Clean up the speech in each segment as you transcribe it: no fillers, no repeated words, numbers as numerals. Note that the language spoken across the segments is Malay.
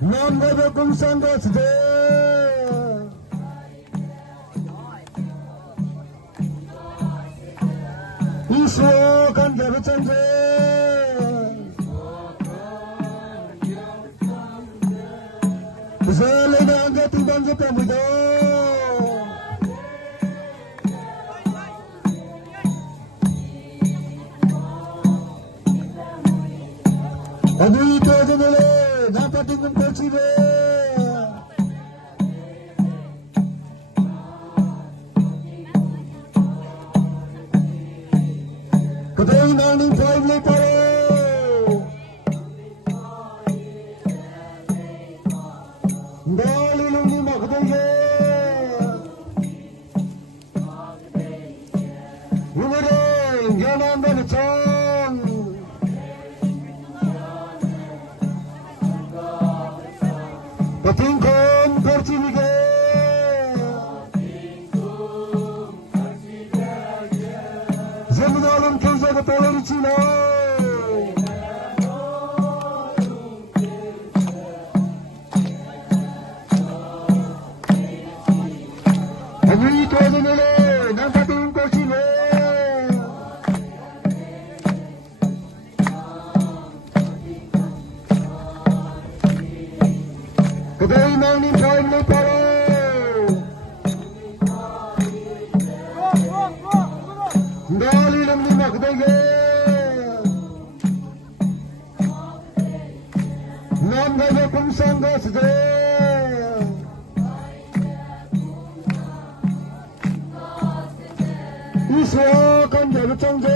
남대배 공산가스대 이수간 개배천재 Zalina ang ating bangga pamuda Abu ito nila napating ng kalsire Katay na ng 5 lay pare Dali lang ni Magdalena Lumaring Yanang Ganitang Patingkom Karciniga Zeminalam Keza Kapalaricina Ito nila ng pating Karciniga Katay nang nintayin mo pare Dali lang ni Magdalena Namgaya kong sanggasde 이수간 개배천재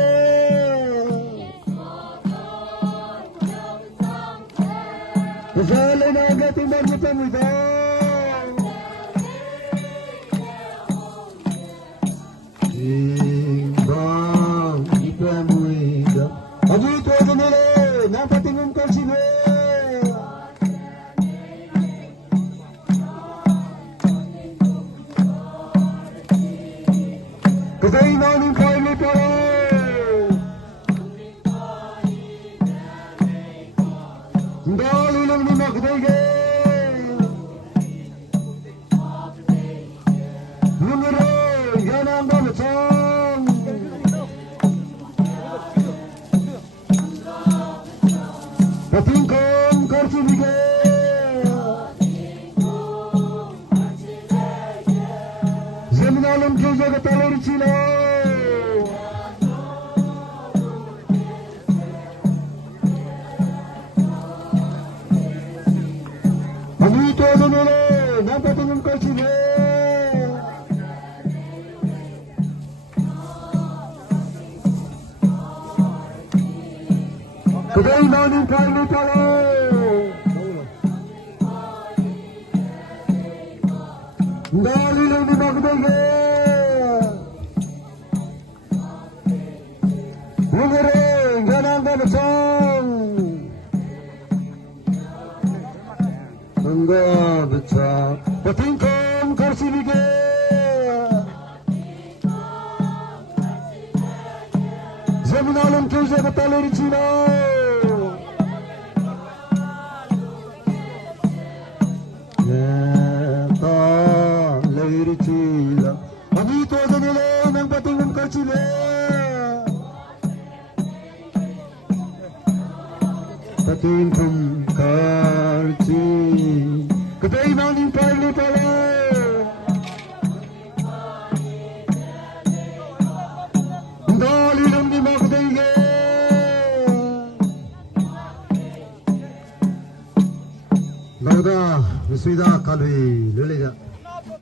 Zalina ang ating bangga pamuda Imbang ipamuda Abu ito nila napating ng kalsire Katay na ng kaili pare Dali lang ni Magdalena Lumaring Yanang Ganitang Patingkom Karciniga Zeminalam Keza Kapalaricina Ito nila napating ng Karciniga Katay na ng kaili pare Dali lang ni Magdalena Lumaring Yanang Ganitang Hangga betah Patingkom Karciniga Zeminalam Keza Kapalaricina Kapalaricina Abu ito nila ng pating ng Karciniga Patingkom Karciniga Katay na ng pali pala Dali lang ni Magdalena Nagda Viswida Kalvi Leleja